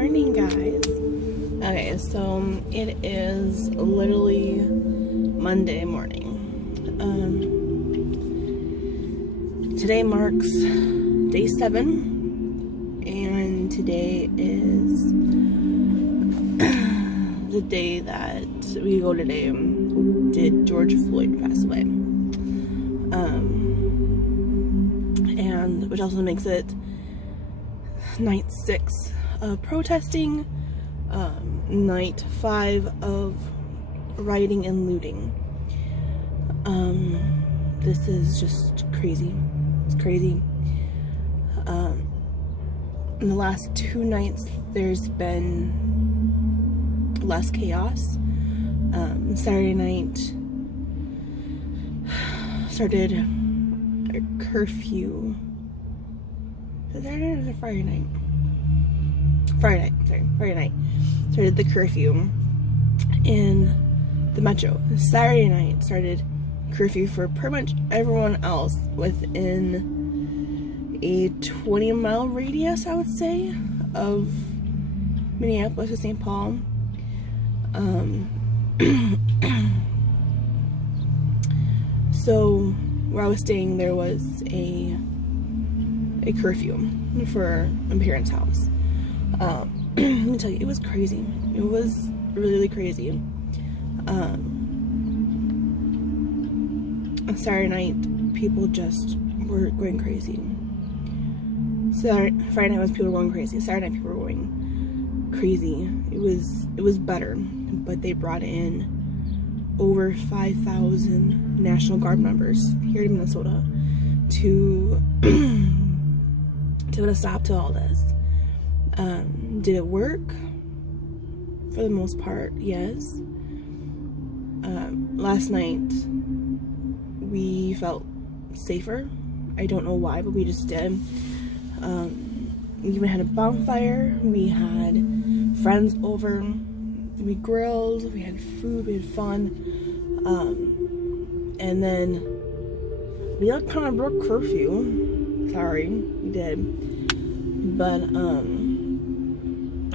morning, guys. Okay, so it is literally Monday morning. Today marks day 7, and today is the day that we go today. Did George Floyd pass away? And which also makes it night 6 of protesting, night 5 of rioting and looting. This is just crazy. It's crazy. In the last 2 nights, there's been less chaos. Saturday night started a curfew. Was it Saturday night or was it Friday night? Friday night started the curfew in the metro. Saturday night started curfew for pretty much everyone else within a 20-mile radius, I would say, of Minneapolis to St. Paul. So where I was staying, there was a curfew for my parents' house. Let me tell you, it was crazy. It was really crazy. On Saturday night, people just were going crazy. Friday night was people were going crazy. Saturday night people were going crazy. It was better, but they brought in over 5,000 National Guard members here in Minnesota to put a stop to all this. Did it work? For the most part, yes. Last night we felt safer. I don't know why, but we just did. We even had a bonfire. We had friends over. We grilled. We had food. We had fun. And then we kind of broke curfew. Sorry, we did.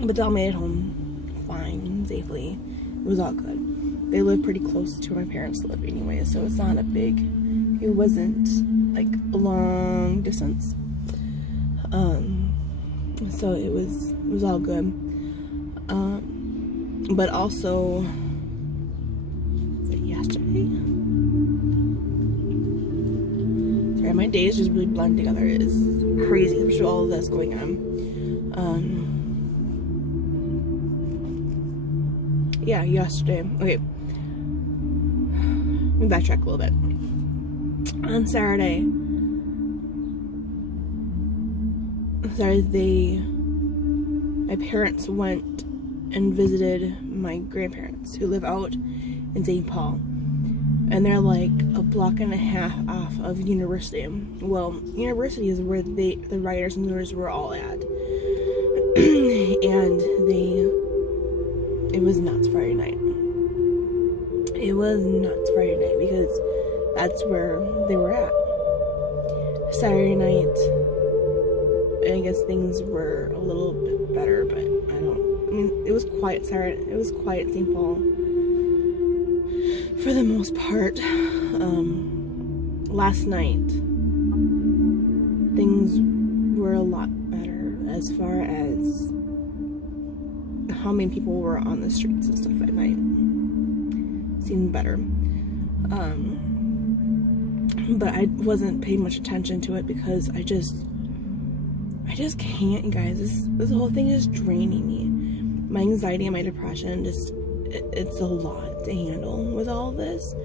But Dal made it home fine, safely. It was all good. They live pretty close to where my parents live anyway, so it's not a big, it wasn't like a long distance. So it was all good. But also, was it yesterday? Sorry, my days just really blend together. It's crazy. There's all of this going on. Yeah, yesterday. Okay. Let me backtrack a little bit. On Saturday, my parents went and visited my grandparents who live out in St. Paul. And they're like a block and a half off of University. Well, University is where the rioters and looters were all at. And it was nuts Friday night. It was nuts Friday night because that's where they were at. Saturday night, I guess things were a little bit better, but it was quiet Saturday. It was quiet in St. Paul for the most part. Last night, things were a lot better as far as how many people were on the streets and stuff at night. Seemed better. But I wasn't paying much attention to it because I just can't, guys. This whole thing is draining me. My anxiety and my depression, it's a lot to handle with all this.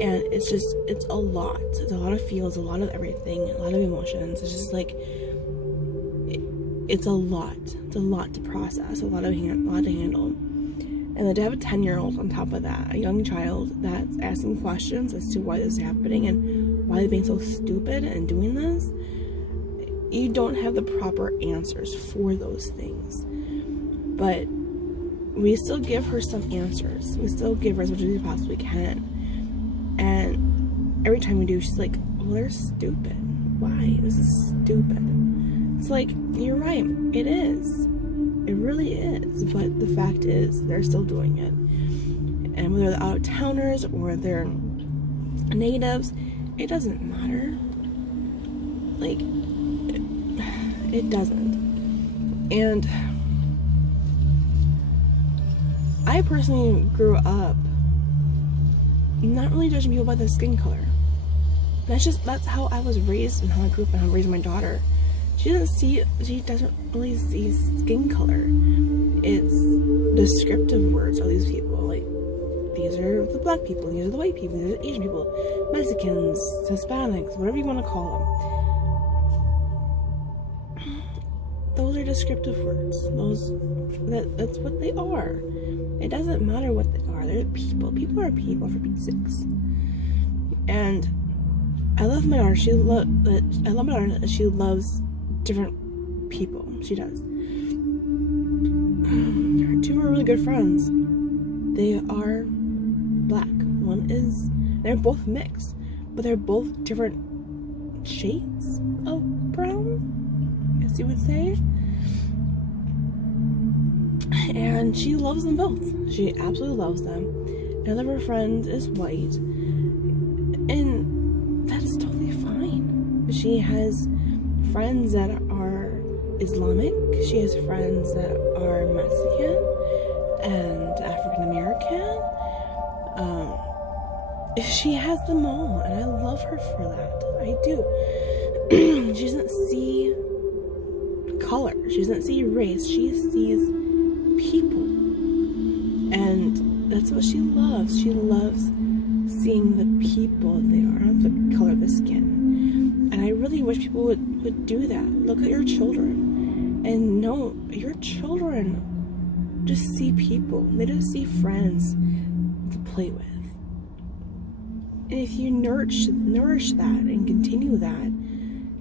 And it's a lot. It's a lot of feels, a lot of everything, a lot of emotions. It's just like, it's a lot. It's a lot to process, a lot to handle. And then to have a 10-year-old on top of that, a young child that's asking questions as to why this is happening and why they're being so stupid and doing this, you don't have the proper answers for those things. But we still give her some answers. We still give her as much as we possibly can. And every time we do, she's like, well, they're stupid. Why? This is stupid. It's like, you're right. It is. It really really is, but the fact is they're still doing it. And whether they're out-of-towners or they're natives, it doesn't matter. Like, it doesn't. And I personally grew up not really judging people by their skin color. That's how I was raised and how I grew up and how I raised my daughter. She doesn't really see skin color. It's descriptive words of these people. Like, these are the black people, these are the white people, these are the Asian people, Mexicans, Hispanics, whatever you want to call them. Those are descriptive words. That's what they are. It doesn't matter what they are. They're people. People are people, for Pete's sakes. And I love my daughter. I love my daughter. She loves different people. She does. Her two are really good friends. They are black. They're both mixed, but they're both different shades of brown, I guess you would say. And she loves them both. She absolutely loves them. Another of her friends is white, and that's totally fine. She has friends that are Islamic. She has friends that are Mexican and African American. She has them all, and I love her for that. I do. She doesn't see color. She doesn't see race. She sees people, and that's what she loves. She loves seeing the people they are, not the color of the skin. And I really wish people would do that. Look at your children and know your children just see people. They just see friends to play with. And if you nourish that and continue that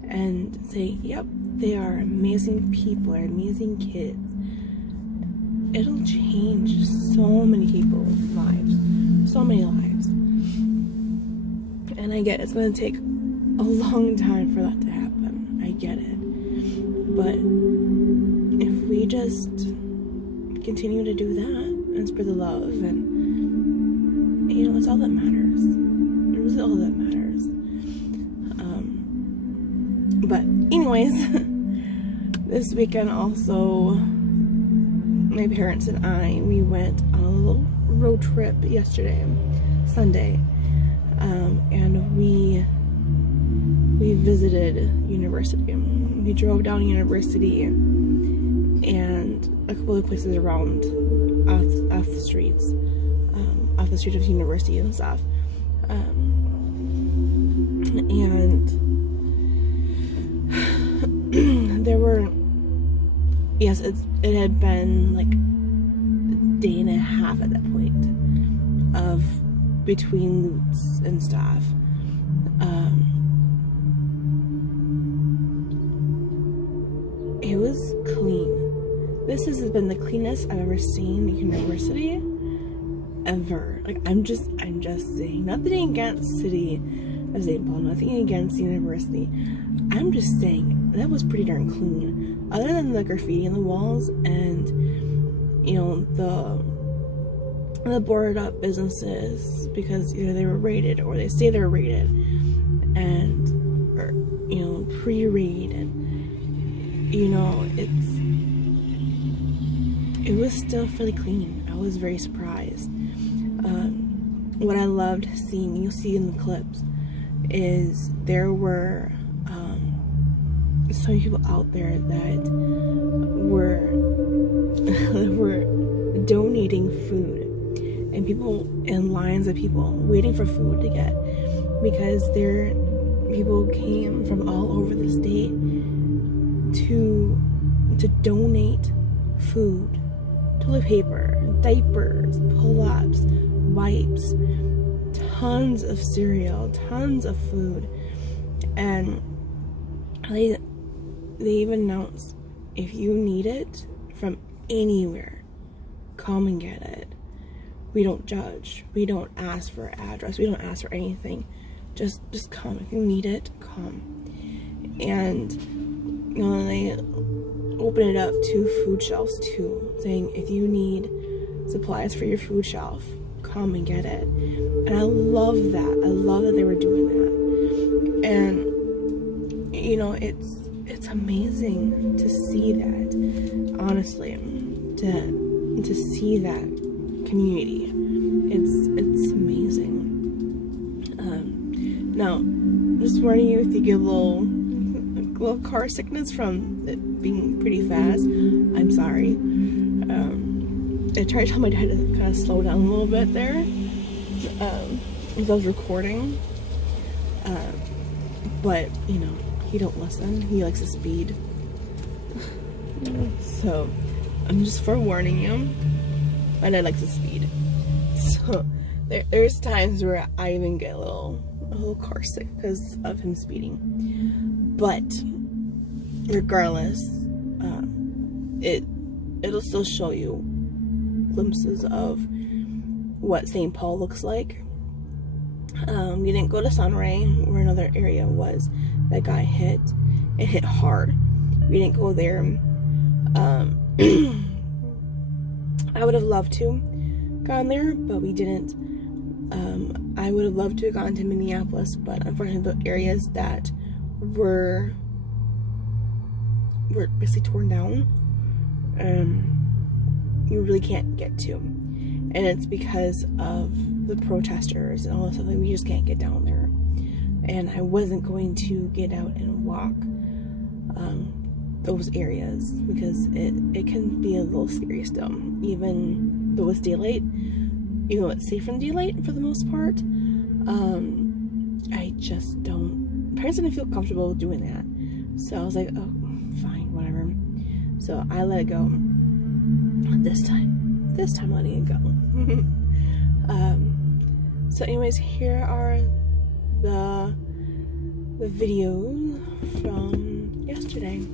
and say, yep, they are amazing people, they're amazing kids, it'll change so many people's lives. So many lives. And I get it's going to take a long time for that to happen. I get it. But if we just continue to do that and spread the love, and it's all that matters. It was all that matters. But anyways, this weekend also, my parents and we went on a little road trip yesterday, Sunday, and we visited University. We drove down University and a couple of places around off the streets, off the street of University and stuff, and there were, yes, it had been like a day and a half at that point of between loots and stuff. It was clean. This has been the cleanest I've ever seen University ever. Like, I'm just saying, nothing against City of St. Paul, nothing against the University. I'm just saying that was pretty darn clean. Other than the graffiti on the walls and the boarded up businesses because either they were raided or they say they're raided, and or pre-raid, and it was still fairly clean. I was very surprised. What I loved seeing, you'll see in the clips, is there were so many people out there that were donating food, and people in lines of people waiting for food to get, because people came from all over the state to donate food, toilet paper, diapers, pull-ups, wipes, tons of cereal, tons of food. And they even announced, if you need it from anywhere, come and get it. We don't judge. We don't ask for an address. We don't ask for anything. Just come. If you need it, come. And open it up to food shelves too, saying if you need supplies for your food shelf, come and get it. And I love that. I love that they were doing that. And you know, it's amazing to see that, honestly, to see that community. It's amazing. Now, just warning you, if you get a little car sickness from it being pretty fast, I'm sorry. I tried to tell my dad to kind of slow down a little bit there, as I was recording, but you know, he don't listen. He likes to speed. So I'm just forewarning you. My dad likes to speed. So there's times where I even get a little car sick because of him speeding. But regardless, it'll still show you glimpses of what St. Paul looks like. We didn't go to Sunray, where another area was that got hit. It hit hard. We didn't go there. I would have loved to gone there, but we didn't. I would have loved to have gone to Minneapolis, but unfortunately the areas that were basically torn down, you really can't get to. And it's because of the protesters and all this stuff. Like, we just can't get down there. And I wasn't going to get out and walk those areas because it can be a little scary still. Even though it's daylight, even though it's safe in daylight for the most part, I just don't, parents didn't feel comfortable doing that. So I was like, oh, fine, whatever. So I let it go. This time letting it go. So anyways, here are the videos from yesterday.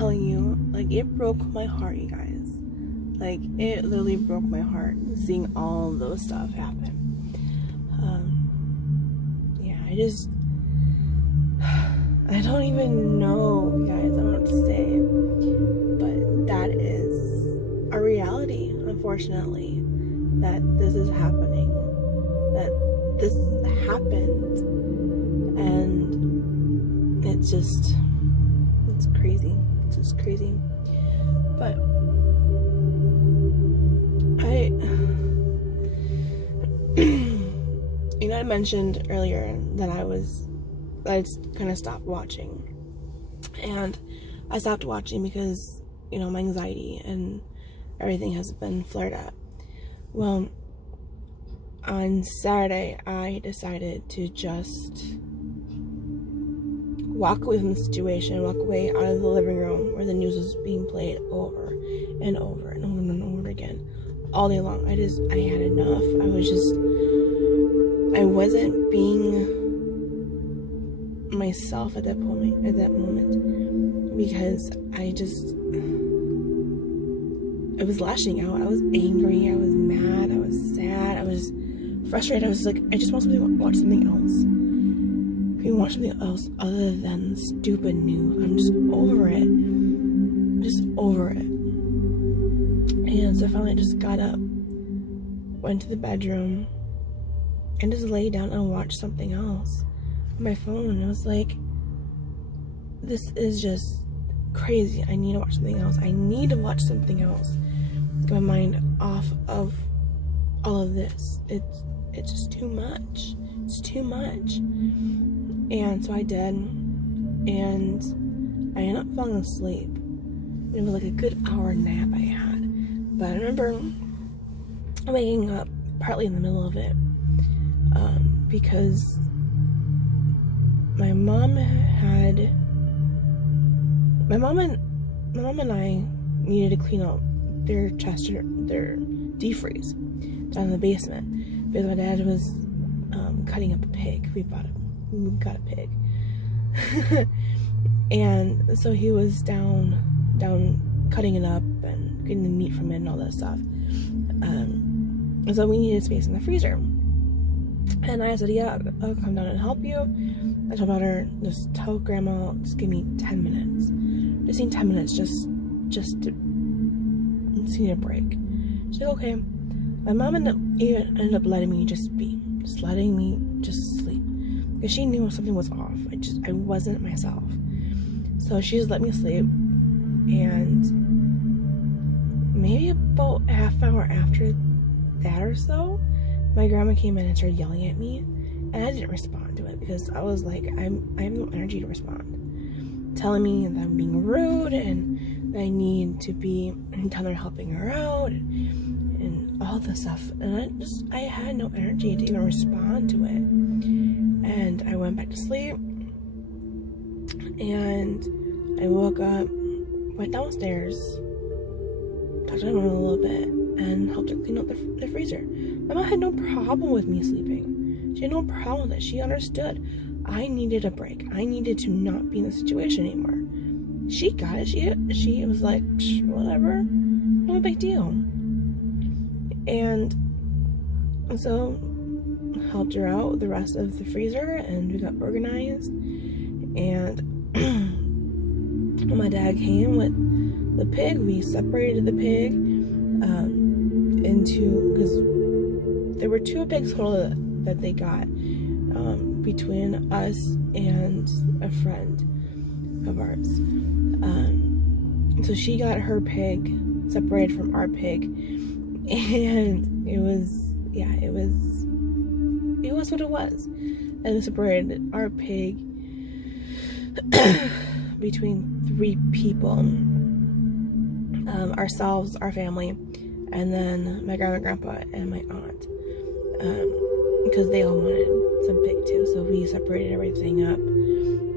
telling you, like, it broke my heart, you guys. Like, it literally broke my heart seeing all those stuff happen. Yeah, I don't even know, you guys, I don't know what to say. But that is a reality, unfortunately, that this is happening. That this happened. And it's crazy. It's just crazy. But I mentioned earlier that I kind of stopped watching, and I stopped watching because, my anxiety and everything has been flared up. Well, on Saturday, I decided to just walk away from the situation, walk away out of the living room where the news was being played over and over and over and over again all day long. I had enough. I wasn't being myself at that moment, because I was lashing out. I was angry, I was mad, I was sad, I was frustrated. I was like, I just want to watch something else. I can watch something else other than stupid news. I'm just over it. And so finally I just got up, went to the bedroom, and just lay down and watched something else on my phone. And I was like, this is just crazy. I need to watch something else. Get my mind off of all of this. It's just too much. It's too much. And so I did, and I ended up falling asleep. It was like a good hour nap I had. But I remember waking up partly in the middle of it, because my mom and I needed to clean out their defreeze down in the basement, because my dad was cutting up a pig. We got a pig. And so he was down cutting it up and getting the meat from it and all that stuff. So we needed space in the freezer. And I said, yeah, I'll come down and help you. I told my daughter, just tell grandma, just give me 10 minutes. Just need 10 minutes, just to need a break. She's like, okay. My mom ended up letting me just be. Just letting me just sleep. Because she knew something was off. I wasn't myself. So she just let me sleep. And maybe about a half hour after that or so, my grandma came in and started yelling at me. And I didn't respond to it because I was like, I have no energy to respond. Telling me that I'm being rude and that I need to be down there helping her out and all this stuff. And I had no energy to even respond to it. And I went back to sleep. And I woke up, went downstairs, talked to my mom a little bit, and helped her clean out the freezer. My mom had no problem with me sleeping. She had no problem with it. She understood. I needed a break. I needed to not be in the situation anymore. She got it. She was like, whatever. No big deal. And so helped her out with the rest of the freezer, and we got organized. And when my dad came with the pig, we separated the pig because there were 2 pigs total that they got between us and a friend of ours. So she got her pig separated from our pig, and it was what it was. And we separated our pig between 3 people, ourselves, our family, and then my grandma, grandpa, and my aunt, because they all wanted some pig too. So we separated everything up.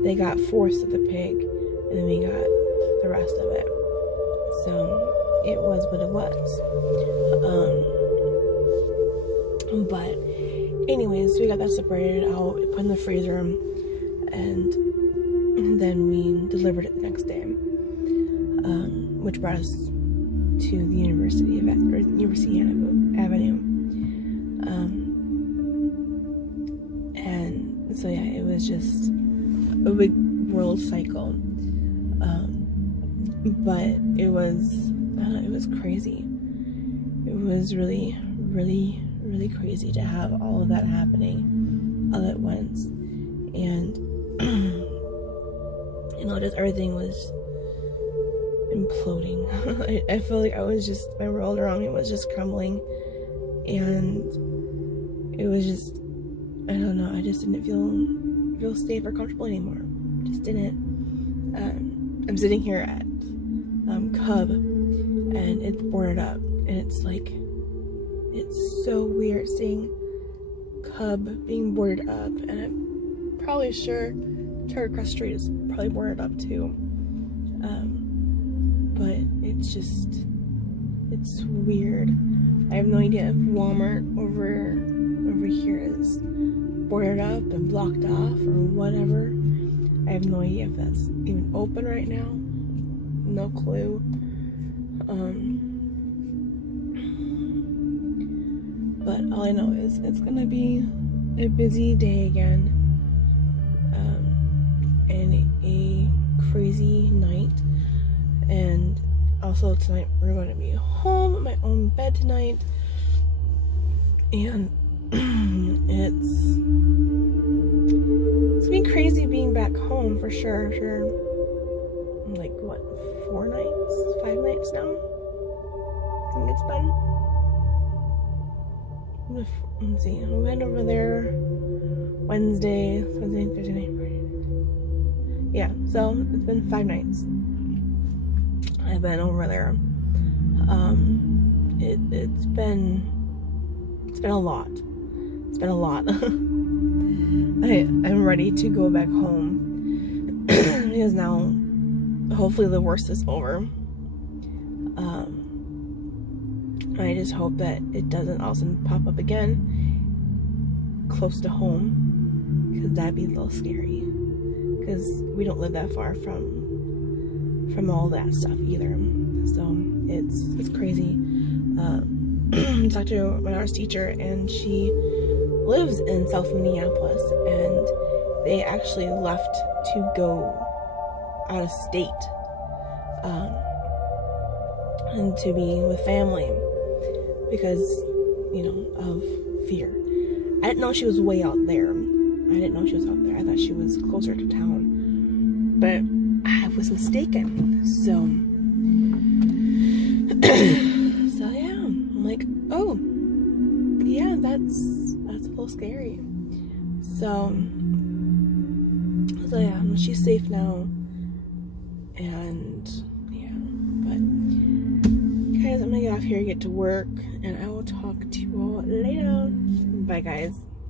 They got 1/4 of the pig, and then we got the rest of it. So it was what it was. But anyways, we got that separated out, put in the freezer, and then we delivered it the next day. which brought us to the University Avenue. And so yeah, it was just a big world cycle. But it was, it was crazy. It was really, really, really crazy to have all of that happening all at once. And, just everything was imploding. I feel like my world around me was just crumbling. And it was just, I don't know, I just didn't feel safe or comfortable anymore. Just didn't. I'm sitting here at Cub, and it's boarded up, and it's so weird seeing Cub being boarded up, and I'm probably sure Target Cross Street is probably boarded up too. But it's weird. I have no idea if Walmart over here is boarded up and blocked off or whatever. I have no idea if that's even open right now. No clue. But all I know is it's gonna be a busy day again, and a crazy night. And also tonight we're gonna be home at my own bed tonight, and it's been crazy being back home for sure. Like what, 5 nights now? I think it's been. Let's see, we went over there Wednesday, Thursday night, Friday night. Yeah, so it's been 5 nights I've been over there. It's been a lot. It's been a lot. I'm ready to go back home because now hopefully the worst is over. I just hope that it doesn't also pop up again close to home, because that'd be a little scary, because we don't live that far from all that stuff either. So it's crazy. I talked to my arts teacher, and she lives in South Minneapolis, and they actually left to go out of state and to be with family because, of fear. I didn't know she was way out there. I didn't know she was out there. I thought she was closer to town, but I was mistaken. So yeah, I'm like, oh yeah, that's a little scary. So yeah, she's safe now, and yeah, but guys, I'm gonna get off here and get to work, and I will talk to you all later. Bye guys.